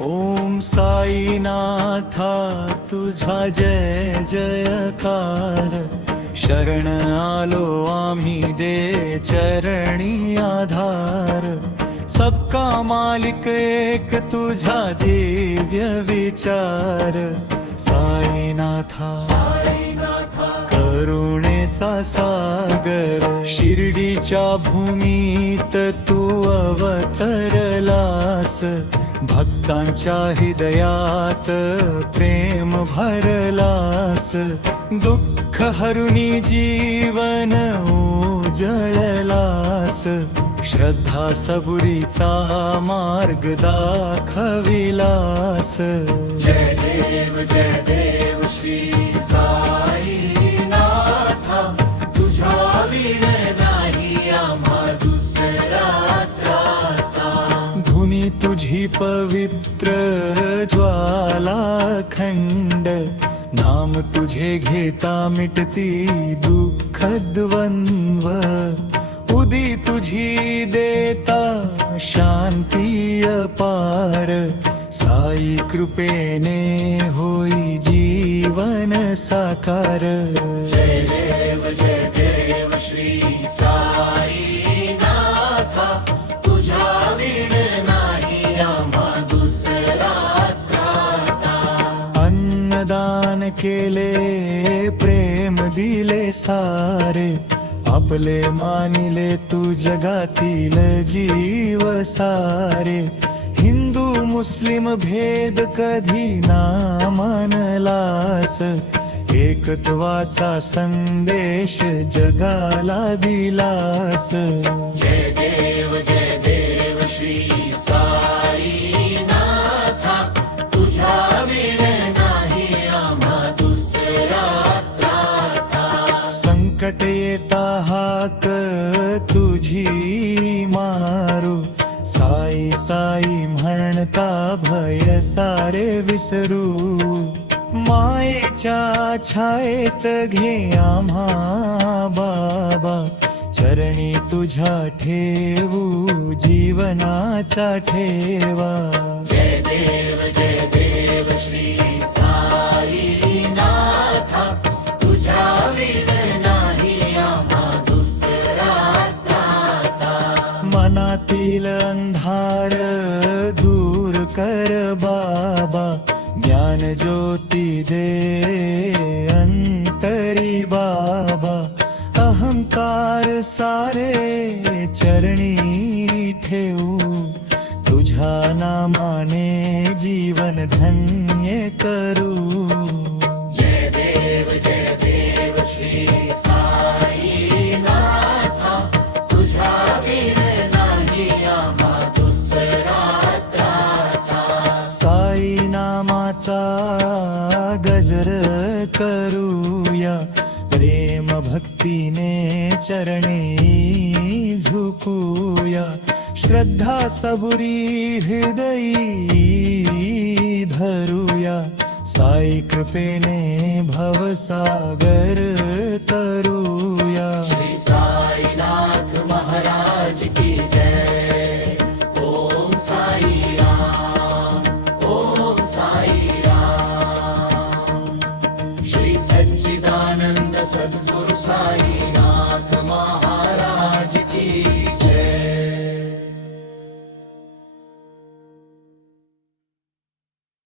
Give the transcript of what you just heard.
ओम साईनाथा तुझा जय जयकार, शरण आलो आम्ही दे चरणी आधार। सबका मालिक एक तुझा दिव्य विचार, साईनाथा करुणेचा सागर। शिर्डीच्या भूमीत तू अवतरलास, भक्तांच्या हृदयात प्रेम भरलास। दुःख हरुनी जीवन उजळलास, श्रद्धा सबुरीचा मार्ग दाखविलास। जय देव श्री साईनाथा, तुझ्या विण नाही आम्हा दुसरा त्राता। धुनी तुझी पवित्र ज्वालाखंड, नाम तुझे घेता मिटती दुःख द्वंद्व। उदी तुझी देता शांती अपार, साई कृपेने होई जीवन साकार। जय देव श्री साईनाथा, तुझ्या विण नाही आम्हा दुसरा त्राता। अन्नदान केले प्रेम दिले सारे, आपले मानिले तू जगातील जीव सारे। हिंदू मुस्लिम भेद कधी ना मानलास, एकत्वाचा संदेश जगाला दिलास। जय देव श्री साईनाथा, तुझ्या विण नाही आम्हा दुसरा त्राता। संकट येता हाक तुझी मारू, साई साई म्हणता भय सारे विसरू। मायेच्या छायेत घे आम्हा बाबा, चरणी तुझ्या ठेवू जीवनाचा ठेवा। जय देव श्री साईनाथा, तुझ्या विण नाही आम्हा दुसरा त्राता। मनातील अंधार दूर कर बाबा, ज्ञान ज्योती दे अंतरी बाबा। अहंकार सारे चरणी ठेवू, तुझ्या नामाने जीवन धन्य करू। जय देव श्री साईनाथा, तुझ्या विण नाही आम्हा दुसरा त्राता। साई नामाचा गजर करूया, प्रेम भक्तीने चरणी झुकूया। श्रद्धा सबुरी हृदयी धरूया, साई कृपेने भवसागर तरूया।